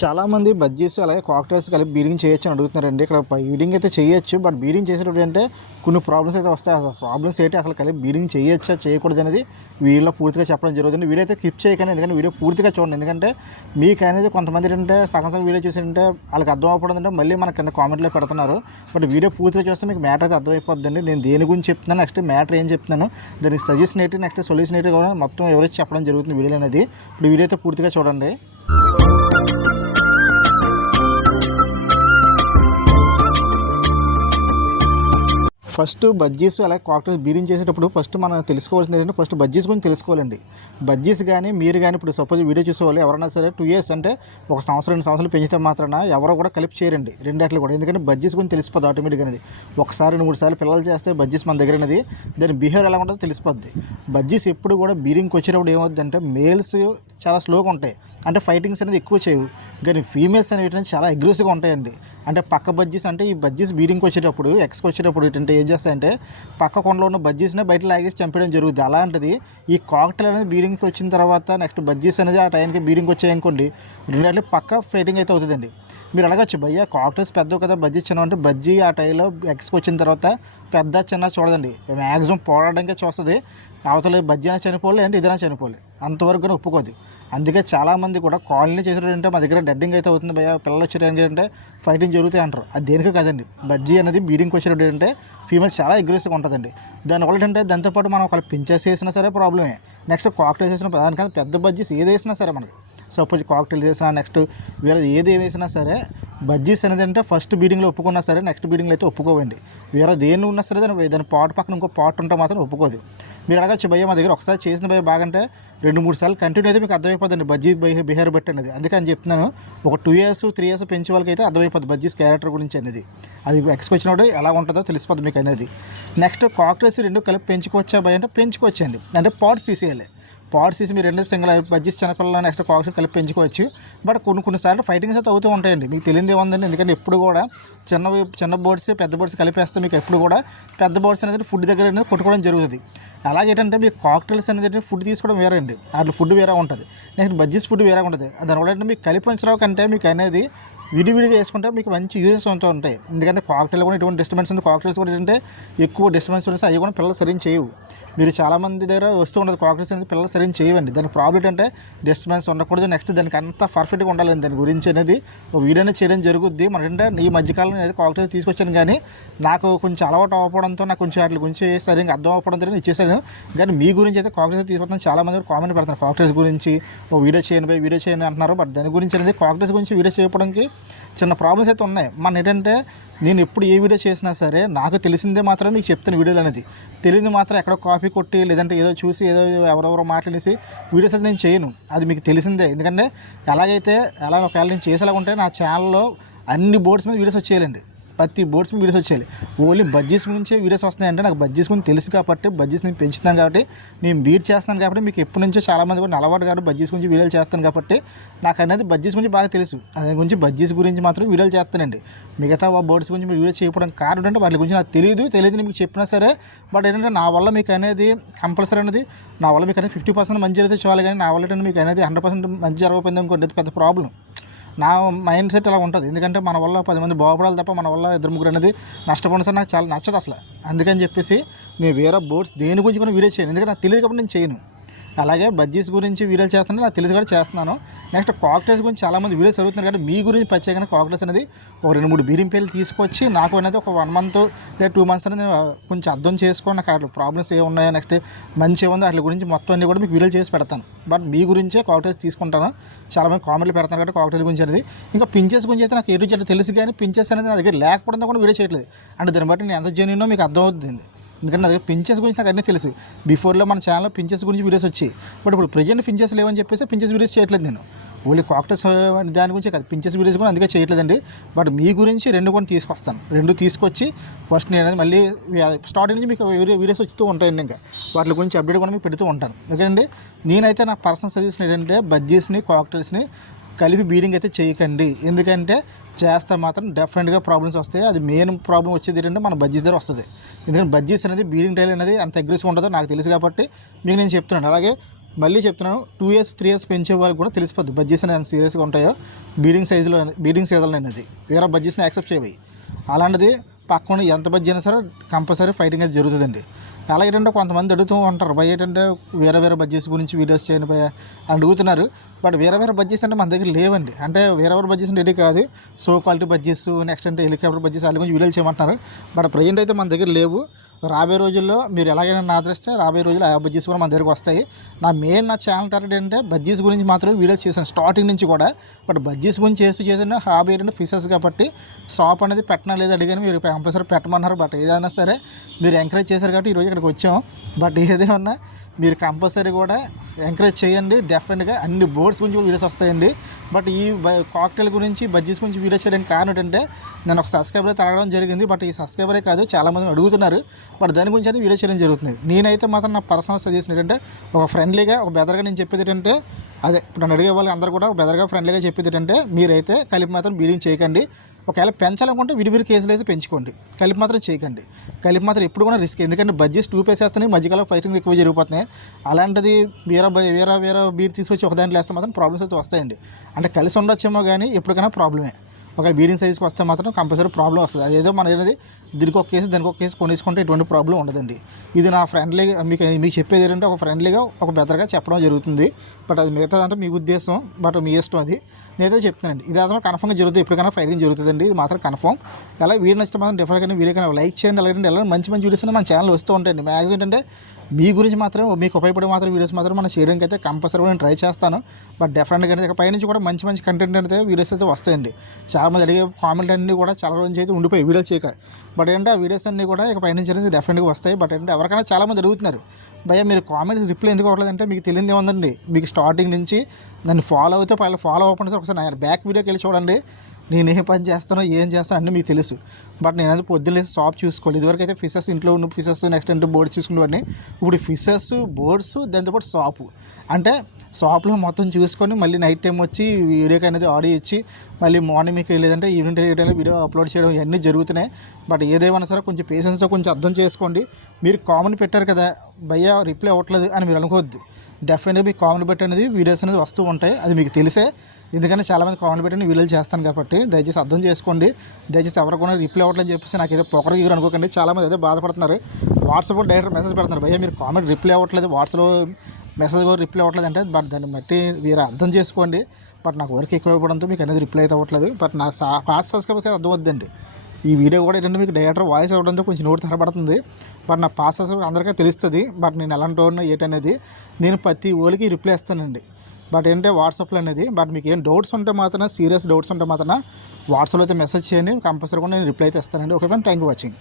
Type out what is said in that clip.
చాలామంది బజ్జీస్ అలాగే కాక్టైల్స్ కలిపి బీడింగ్ చేయొచ్చు అని అడుగుతున్నారండి. ఇక్కడ బీడింగ్ అయితే చేయొచ్చు బట్ బీడింగ్ చేసేటప్పుడు అంటే కొన్ని ప్రాబ్లమ్స్ అయితే వస్తాయి. అసలు ప్రాబ్లమ్స్ ఏంటి? అసలు కలిపి బీడింగ్ చేయొచ్చా చేయకూడదు అనేది వీడియోలో పూర్తిగా చెప్పడం జరుగుతుంది. వీడియో అయితే క్లిప్ చేయకండి ఎందుకంటే వీడియో పూర్తిగా చూడండి. ఎందుకంటే మీకు అనేది కొంతమంది ఏంటంటే సగం సగం వీడియో చూసింటే వాళ్ళకి అర్థం అవ్వడం అంటే మళ్ళీ మన కింద కామెంట్లో పెడుతున్నారు. బట్ వీడియో పూర్తిగా చూస్తే మీకు మ్యాటర్ అయితే అర్థమైపోద్దండి. నేను దేని గురించి చెప్తున్నాను నెక్స్ట్ మ్యాటర్ ఏం చెప్తున్నాను దానికి సజెషన్ ఏంటి నెక్స్ట్ సొల్యూషన్ ఏంటి కూడా మొత్తం ఎవరైతే చెప్పడం జరుగుతుంది వీడియో అనేది. ఇప్పుడు వీడియో అయితే పూర్తిగా చూడండి. ఫస్ట్ బజ్జీస్ అలాగే కాక్టైల్స్ బీరింగ్ చేసేటప్పుడు ఫస్ట్ మనం తెలుసుకోవాల్సింది ఏంటంటే ఫస్ట్ బజ్జీస్ గురించి తెలుసుకోవాలండి. బజ్జీస్ కానీ మీరు కానీ ఇప్పుడు సపోజ్ వీడియో చూసేవాళ్ళు ఎవరైనా సరే టూ ఇయర్స్ అంటే ఒక సంవత్సరం రెండు సంవత్సరాలు పెంచితే మాత్రాన ఎవరో కూడా కలిపి చేయరండి. రెండేట్లు కూడా. ఎందుకంటే బజ్జీస్ గురించి తెలిసిపోద్ది ఆటోమేటిక్గా అనేది. ఒకసారి రెండు మూడు సార్లు పిల్లలు చేస్తే బజ్జీస్ మన దగ్గర అనేది దాని బిహేవియర్ ఎలా ఉంటుందో తెలిసిపోద్ది. బజ్జీస్ ఎప్పుడు కూడా బీరింగ్కి వచ్చేటప్పుడు ఏమవుద్ది అంటే మేల్స్ చాలా స్లోగా ఉంటాయి. అంటే ఫైటింగ్స్ అనేది ఎక్కువ చేయవు. కానీ ఫీమేల్స్ అనేవి చాలా అగ్రెసివ్గా ఉంటాయండి. అంటే పక్క బజ్జీస్ అంటే ఈ బజ్జీస్ బీడింగ్కి వచ్చేటప్పుడు ఎక్స్కి వచ్చేటప్పుడు ఏంటంటే ఏం చేస్తాయంటే పక్క కొండలో ఉన్న బజ్జీస్నే బయట లాగేసి చంపేయడం జరుగుతుంది అలాంటిది ఈ కాక్టైల్ అనేది బీడింగ్కి వచ్చిన తర్వాత నెక్స్ట్ బజ్జీస్ అనేది ఆ టైంకి బీడింగ్కి వచ్చాయనుకోండి రెండేళ్ళు పక్క ఫైటింగ్ అయితే అవుతుందండి. మీరు అడగచ్చు భయ్య కాక్టైల్స్ పెద్ద కదా బజ్జీ చిన్న అంటే బజ్జీ ఆ టైంలో ఎక్స్కి వచ్చిన తర్వాత పెద్ద చిన్న చూడదండి. మ్యాక్సిమం పోరాడడానికే చూస్తుంది. అవతల బజ్జీ అయినా చనిపోలే అంటే ఇదైనా చనిపోలే. అంతవరకు కూడా ఒప్పుకోదు. అందుకే చాలామంది కూడా కాలనీ చేసేటంటే మా దగ్గర డెడ్డింగ్ అయితే అవుతుంది భయ పిల్లలు వచ్చారు ఏంటంటే ఫైటింగ్ జరుగుతాయి అంటారు. అది దేనికి కాదండి. బజ్జీ అనేది బీడింగ్కి వచ్చేటప్పుడు ఏంటంటే ఫీమేల్ చాలా అగ్రెసివ్గా ఉంటుందండి. దానివల్ల ఏంటంటే దాంతోపాటు మనం ఒకళ్ళు పించేసి వేసినా సరే ప్రాబ్లమే నెక్స్ట్ కాక్టైల్స్ వేసిన దానికన్నా పెద్ద బజ్జీస్ ఏది వేసినా సరే మనకి సపోజ్ కాక్టైల్ చేసినా నెక్స్ట్ వేరే ఏది వేసినా సరే బజ్జీస్ అనేది అంటే ఫస్ట్ బీడింగ్లో ఒప్పుకున్నా సరే నెక్స్ట్ బీడింగ్లో అయితే ఒప్పుకోవండి. వేరే దేని ఉన్నా సరే దాని దాని పాట్ పక్కన ఇంకో పాట్ ఉంటే మాత్రం ఒప్పుకోదు. మీరు అడగచ్చు భయ్య మా దగ్గర ఒకసారి చేసిన భయ బాగంటే రెండు మూడు సార్లు కంటిన్యూ అయితే మీకు అర్థమైపోతుంది బజ్జీ బై బిహేవియర్ బట్టి అనేది. అందుకని చెప్తున్నాను ఒక టూ ఇయర్స్ త్రీ ఇయర్స్ పెంచే వాళ్ళకి అయితే అర్థమైపోద్ది బజ్జీస్ క్యారెక్టర్ గురించి అనేది. అది ఎక్స్కి వచ్చినప్పుడు ఎలా ఉంటుందో తెలిసిపోద్ది మీకు అనేది. నెక్స్ట్ కాక్టైల్స్ రెండు కలిపి పెంచుకోవచ్చా భయ అంటే పెంచుకోవచ్చండి. అంటే పాట్స్ తీసేయాలి. పాడ్స్ తీసి మీరు రెండు సింగిల్ బజ్జీస్ చిన్నపిల్లలు నెక్స్ట్ కాక్స్ కలిపి పెంచుకోవచ్చు. బట్ కొన్ని కొన్నిసార్లు ఫైటింగ్స్ అయితే అవుతూ ఉంటాయండి. మీకు తెలియదు ఏముందండి? ఎందుకంటే ఎప్పుడు కూడా చిన్న చిన్న బోర్డ్స్ పెద్ద బోర్డ్స్ కలిపేస్తే. మీకు ఎప్పుడు కూడా పెద్ద బోర్డ్స్ అనేది ఫుడ్ దగ్గర అనేది కొట్టుకోవడం జరుగుతుంది. అలాగే ఏంటంటే మీకు కాక్టైల్స్ అనేది ఫుడ్ తీసుకోవడం వేరే అండి అట్లా ఫుడ్ వేరే ఉంటుంది. నెక్స్ట్ బజ్జీస్ ఫుడ్ వేరే ఉంటుంది. దానివల్ల ఏంటంటే మీకు కలిపి ఉంచడం కంటే మీకు అనేది విడివిడిగా వేసుకుంటే మీకు మంచి యూజెస్ ఉంటూ ఉంటాయి. ఎందుకంటే కాక్టైల్ కూడా ఇటువంటి డిస్టర్బెన్స్ ఉంది. కాక్టైల్స్ కూడా ఏంటంటే ఎక్కువ డిస్టర్బెన్స్ ఉంది అవి కూడా పిల్లలు సరైన చేయవు. మీరు చాలామంది దగ్గర వస్తూ ఉండదు కాక్టైల్స్ అనేది పిల్లలు సరైన చేయవండి. దాని ప్రాబ్లం ఏంటంటే డిస్టర్బెన్స్ ఉండకూడదు. నెక్స్ట్ దానికి అంత పర్ఫెక్ట్గా ఉండాలండి దాని గురించి అనేది ఒక వీడియోని చేయడం జరుగుద్ది. మనకంటే ఈ మధ్యకాలం అనేది కాక్టైల్స్ తీసుకొచ్చాను కానీ నాకు కొంచెం అలవాటు అవ్వడంతో నాకు కొంచెం వాటి గురించి సరిగ్గా అర్థం అవ్వడం నేను ఇచ్చేసాను కానీ మీ గురించి అయితే కాక్టైల్స్ తీసుకొస్తాను. చాలామంది కామెంట్ పెడతారు కాక్టైల్స్ గురించి ఓ వీడియో చేయండి పోయి వీడియో చేయండి అంటున్నారు. బట్ దాని గురించి అనేది కాక్టైల్స్ గురించి వీడియో చేయడానికి చిన్న ప్రాబ్లమ్స్ అయితే ఉన్నాయి. మన ఏంటంటే నేను ఎప్పుడు ఏ వీడియో చేసినా సరే నాకు తెలిసిందే మాత్రం మీకు చెప్తాను వీడియోలు అనేది. తెలియదు మాత్రం ఎక్కడో కాపీ కొట్టి లేదంటే ఏదో చూసి ఏదో ఎవరెవరో మాట్లాడేసి వీడియోస్ అయితే నేను చేయను. అది మీకు తెలిసిందే. ఎందుకంటే ఎలాగైతే ఎలా ఒకవేళ నేను చేసేలాగా ఉంటే నా ఛానల్లో అన్ని బోర్డ్స్ మీద వీడియోస్ వచ్చేయాలండి. ప్రతి బోర్డ్స్ వీడియోస్ వచ్చేయాలి. ఓన్లీ బడ్జెస్ గురించే వీడియోస్ వస్తున్నాయంటే నాకు బడ్జెస్ గురించి తెలుసు కాబట్టి బడ్జెస్ నేను పెంచుతాను కాబట్టి నేను బీట్ చేస్తాను కాబట్టి మీకు ఎప్పటి నుంచో చాలామంది కూడా అలవాటు కాబట్టి బడ్జెస్ గురించి వీడియోలు చేస్తాను కాబట్టి నాకు అనేది బడ్జెస్ గురించి బాగా తెలుసు. దాని గురించి బడ్జెస్ గురించి మాత్రం వీడియోలు చేస్తానండి. మిగతా బోర్డ్స్ గురించి మీరు వీడియో చేయడం కారణం అంటే వాటి గురించి నాకు తెలియదు. తెలియదు మీకు చెప్పినా సరే బట్ ఏంటంటే నా వల్ల మీకు అనేది కంపల్సరీ అనేది నా వల్ల మీకు అనేది ఫిఫ్టీ పర్సెంట్ మంచి అయితే చాలు కానీ నా వల్ల మీకు అనేది హండ్రెడ్ పర్సెంట్ మంచి జరగకపోయింది అనుకోండి పెద్ద ప్రాబ్లం నా మైండ్ సెట్ అలా ఉంటుంది. ఎందుకంటే మన వల్ల పది మంది బాగుపడాలి తప్ప మన వల్ల ఇద్దరు ముగ్గురు అనేది నష్టపోయిన సార్ నాకు చాలా నచ్చదు అసలు. అందుకని చెప్పేసి నేను వేరే బోర్డ్స్ దేని గురించి కూడా వీడియో చేయను. ఎందుకంటే నాకు తెలియదు కాబట్టి నేను చేయను. అలాగే బజ్జీస్ గురించి వీడియోలు చేస్తున్నాను నాకు తెలిసి కూడా చేస్తున్నాను. నెక్స్ట్ కాక్టైల్స్ గురించి చాలామంది వీడియోస్ అడుగుతున్నారు కానీ మీ గురించి ప్రత్యేకంగా కాక్టైల్స్ అనేది ఒక రెండు మూడు బీరింగ్ పేర్లు తీసుకొచ్చి నాకు అనేది ఒక వన్ మంత్ లేదా టూ మంత్స్ అనేది కొంచెం అర్థం చేసుకొని. నాకు అట్లా ప్రాబ్లమ్స్ ఏ ఉన్నాయో నెక్స్ట్ మంచి ఏముందో వాటి గురించి మొత్తం అన్ని కూడా మీకు వీడియోలు చేసి పెడతాను. బట్ మీ గురించే కాక్టైల్స్ తీసుకుంటాను. చాలామంది కామెంట్లు పెడతాను కాబట్టి కాక్టైల్ గురించి అనేది. ఇంకా పించెస్ గురించి అయితే నాకు ఎటు చెట్టు తెలుసు కానీ పించెస్ అనేది నా దగ్గర లేకపోవడం కూడా వీడియో చేయట్లేదు. అంటే దాన్ని బట్టి నేను ఎంత జెన్యునో మీకు అర్థం అవుతుంది ఎందుకంటే నాకు పించెస్ గురించి నాకు అన్నీ తెలుసు. బిఫోర్లో మన ఛానల్లో పించెస్ గురించి వీడియోస్ వచ్చాయి. బట్ ఇప్పుడు ప్రజెంట్ పించెస్ లేవని చెప్పేసి పించెస్ వీడియోస్ చేయట్లేదు నేను. ఓన్లీ కాక్టర్స్ దాని గురించి కాదు. పించెస్ వీడియోస్ కూడా అందుకే చేయట్లేదండి. బట్ మీ గురించి రెండు కూడా తీసుకొస్తాను. రెండు తీసుకొచ్చి ఫస్ట్ నేను మళ్ళీ స్టార్టింగ్ నుంచి మీకు వీడియోస్ వస్తూ ఉంటాయండి ఇంకా. వాటి గురించి అప్డేట్ కూడా మీకు పెడుతూ ఉంటాను. ఓకేనండి నేనైతే నా పర్సనల్ సజెషన్ ఏంటంటే బజ్జీస్ని కాక్టైల్స్ని కలిపి బీడింగ్ అయితే చేయకండి. ఎందుకంటే చేస్తే మాత్రం డెఫినెట్గా ప్రాబ్లమ్స్ వస్తాయి. అది మెయిన్ ప్రాబ్లం వచ్చేది ఏంటంటే మన బజ్జీస్ దగ్గర వస్తుంది. ఎందుకంటే బజ్జీస్ అనేది బీడింగ్ టైల్ అనేది అంత అగ్రెసివ్ ఉంటుందో నాకు తెలుసు కాబట్టి మీకు నేను చెప్తున్నాను. అలాగే మళ్ళీ చెప్తున్నాను టూ ఇయర్స్ త్రీ ఇయర్స్ పెంచే వాళ్ళకి కూడా తెలిసిపోద్ది బడ్జెస్ ఎంత సీరియస్గా ఉంటాయో బీడింగ్ సైజులో బీడింగ్ సీజన్లో అనేది. వేరే బడ్జెస్ని యాక్సెప్ట్ చేయవి. అలాంటిది పక్కన ఎంత బడ్జెట్ అయినా సరే కంపల్సరీ ఫైటింగ్ అయితే జరుగుతుందండి. అలాగేటంటే కొంతమంది అడుగుతూ ఉంటారు భయ ఏంటంటే వేరే వేరే బడ్జెట్స్ గురించి వీడియోస్ చేయని భయ అడుగుతున్నారు. బట్ వేరే వేరే బడ్జెట్స్ అంటే మన దగ్గర లేవండి. అంటే వేరే వేరే బడ్జెట్స్ రెడీ కాదు. సో క్వాలిటీ బడ్జెట్స్ నెక్స్ట్ అంటే హెలికాప్టర్ బడ్జెట్స్ అలాగే వీడియోలు చేయమంటున్నారు. బట్ ప్రజెంట్ అయితే మన దగ్గర లేవు. రాబోయే రోజుల్లో మీరు ఎలాగైనా నా ఆదరిస్తే రాబోయే రోజుల్లో ఆ బజ్జీస్ కూడా మన దగ్గరకు వస్తాయి. నా మెయిన్ నా ఛానల్ టార్గెట్ ఏంటంటే బజ్జీస్ గురించి మాత్రమే వీడియోస్ చేశాను స్టార్టింగ్ నుంచి కూడా. బట్ బజ్జీస్ గురించి చేస్తూ చేసిన హాబీ ఏంటంటే ఫిషెస్ కాబట్టి షాప్ అనేది పెట్టడం లేదు అడిగాను మీరు కంపల్సరీ పెట్టమన్నారు. బట్ ఏదైనా సరే మీరు ఎంకరేజ్ చేశారు కాబట్టి ఈరోజు ఇక్కడికి వచ్చాం. బట్ ఏదేమన్నా మీరు కంపల్సరీ కూడా ఎంకరేజ్ చేయండి. డెఫినెట్గా అన్ని బోర్డ్స్ గురించి వీడియోస్ వస్తాయండి. బట్ ఈ కాక్టైల్ గురించి బజ్జీస్ గురించి వీడియోస్ చేయడానికి కారణం ఏంటంటే నేను ఒక సబ్స్క్రైబర్ తరగడం జరిగింది. బట్ ఈ సబ్స్క్రైబరే కాదు చాలామంది అడుగుతున్నారు. బట్ దాని గురించి అయితే వీడియో చేయడం జరుగుతుంది. నేనైతే మాత్రం నా పర్సనల్ సజెషన్ ఏంటంటే ఒక ఫ్రెండ్లీగా ఒక బెదర్గా నేను చెప్పేది ఏంటంటే అదే ఇప్పుడు నన్ను అడిగే వాళ్ళు అందరూ కూడా ఒక బెదర్గా ఫ్రెండ్లీగా చెప్పేది ఏంటంటే మీరైతే కలిపి మాత్రం బీడింగ్ చేయకండి. ఒకవేళ పెంచాలనుకుంటే విడివిడి కేసులు వేసి పెంచుకోండి. కలిపి మాత్రం చేయకండి. కలిపి మాత్రం ఎప్పుడు కూడా రిస్క్. ఎందుకంటే బడ్జెట్ టూ పేసేస్తున్నాయి మధ్యకాలం ఫైటింగ్ ఎక్కువ జరిగిపోతున్నాయి. అలాంటిది వేరే బ- వేరే వేరే బీర్ తీసుకొచ్చి ఒక దాంట్లో వేస్తే మాత్రం ప్రాబ్లమ్స్ అయితే వస్తాయండి. అంటే కలిసి ఉండొచ్చేమో కానీ ఎప్పటికైనా ప్రాబ్లమే. ఒక బీడింగ్ సైజ్కి వస్తే మాత్రం కంపల్సరీ ప్రాబ్లం వస్తుంది. అదేదో మన ఏది దీనికి ఒక కేసు దానికి ఒక కేసు కొనేసుకుంటే ఎటువంటి ప్రాబ్లం ఉండదండి. ఇది నా ఫ్రెండ్లీగా మీకు మీకు చెప్పేది ఏంటంటే ఒక ఫ్రెండ్లీగా ఒక బెదర్గా చెప్పడం జరుగుతుంది. బట్ అది మిగతాదంటే మీ ఉద్దేశం బట్ మీ ఇష్టం అది. నేనైతే చెప్తున్నానండి. ఇది అతను కన్ఫర్మ్గా జరుగుతుంది. ఎప్పటికైనా ఫైటింగ్ జరుగుతుందండి. ఇది మాత్రం కన్ఫర్మ్ అలా వీడియో నచ్చితే మాత్రం డెఫినెట్గా వీడియో కన్నా లైక్ చేయండి. అలాగే ఎలా మంచి మంచి వీడియోస్ మన ఛానల్ వస్తూ ఉంటాయండి. మ్యాక్సిమం ఏంటంటే మీ గురించి మాత్రం మీకు ఉపయోగపడే మాత్రం వీడియోస్ మాత్రం మనం చేయడానికి అయితే కంపల్సరీ నేను ట్రై చేస్తాను. బట్ డెఫినెట్గా అయితే ఇక పైనుంచి కూడా మంచి మంచి కంటెంట్ అయితే వీడియోస్ అయితే వస్తాయండి. చాలామంది అడిగే కామెంట్ అన్నీ కూడా చాలా రోజు అయితే ఉండిపోయి వీడియోస్ చేయక. బట్ ఏంటంటే ఆ వీడియోస్ అన్నీ కూడా ఇక పైనుంచి అనేది డెఫినెట్గా వస్తాయి. బట్ ఏంటంటే ఎవరికైనా చాలామంది అడుగుతున్నారు భయ్య మీరు కామెంట్స్ రిప్లై ఎందుకు అవ్వలేదంటే మీకు తెలియదు ఏముందండి? మీకు స్టార్టింగ్ నుంచి నన్ను ఫాలో అవుతే పైన ఫాలో అవ్వకుండా ఒకసారి బ్యాక్ వీడియోకి వెళ్ళి చూడండి. నేను ఏ పని చేస్తానో ఏం చేస్తానో అన్నీ మీకు తెలుసు. బట్ నేను అది పొద్దున్న షాప్ చూసుకోవాలి. ఇదివరకు అయితే ఫిషెస్ ఇంట్లో ఉన్న ఫిషెస్ నెక్స్ట్ అంటే బోర్డ్స్ చూసుకునేవాడిని. ఇప్పుడు ఫిషెస్ బోర్డ్స్ దాంతోపాటు షాపు. అంటే షాప్లో మొత్తం చూసుకొని మళ్ళీ నైట్ టైం వచ్చి వీడియోకి అనేది ఆడియో ఇచ్చి మళ్ళీ మార్నింగ్ మీకు లేదంటే ఈవినింగ్ టైంలో వీడియో అప్లోడ్ చేయడం ఇవన్నీ జరుగుతున్నాయి. బట్ ఏదేమైనా సరే కొంచెం పేషెన్స్తో కొంచెం అర్థం చేసుకోండి. మీరు కామెంట్ పెట్టారు కదా భయ్యా రిప్లై అవ్వట్లేదు అని మీరు అనుకోవద్దు. డెఫినెట్గా మీకు కామెంట్ పెట్టి అనేది వీడియోస్ అనేది వస్తూ ఉంటాయి. అది మీకు తెలిసే. ఎందుకంటే చాలామంది కామెంట్ పెట్టి నేను వీడియోలు చేస్తాను కాబట్టి దయచేసి అర్థం చేసుకోండి. దయచేసి ఎవరు కూడా రిప్లై అవ్వట్లేదు చెప్పేసి నాకు ఏదో పొగర గిగురు అనుకోకండి. చాలామంది అదే బాధపడుతున్నారు. వాట్సాప్లో డైరెక్ట్ మెసేజ్ పెడుతున్నారు. భయ్య మీరు కామెంట్ రిప్లై అవ్వట్లేదు వాట్సాప్లో మెసేజ్ కూడా రిప్లై అవ్వట్లేదు అంటే బట్ దాన్ని బట్టి మీరు అర్థం చేసుకోండి. బట్ నాకు వర్క్ ఎక్కువ ఇవ్వడంతో మీకు అనేది రిప్లై అయితే అవ్వట్లేదు బట్ నా సా ఫాస్ట్ సబ్స్క్రైబర్కి అర్థం ఈ వీడియో కూడా ఏంటంటే మీకు డైరెక్టర్ వాయిస్ అవ్వడంతో కొంచెం నోటి తరబడుతుంది బట్ నా పాస్ అందరికీ తెలుస్తుంది. బట్ నేను ఎలాంటి వాడినా ఏంటనేది నేను ప్రతి ఓలికి రిప్లై ఇస్తానండి. బట్ ఏంటంటే వాట్సాప్లో అనేది బట్ మీకు ఏం డౌట్స్ ఉంటే మాత్రం సీరియస్ డౌట్స్ ఉంటే మాత్రం వాట్సాప్లో అయితే మెసేజ్ చేయండి కంపల్సరీ కూడా నేను రిప్లై అయితే ఇస్తానండి. Okay thank you watching.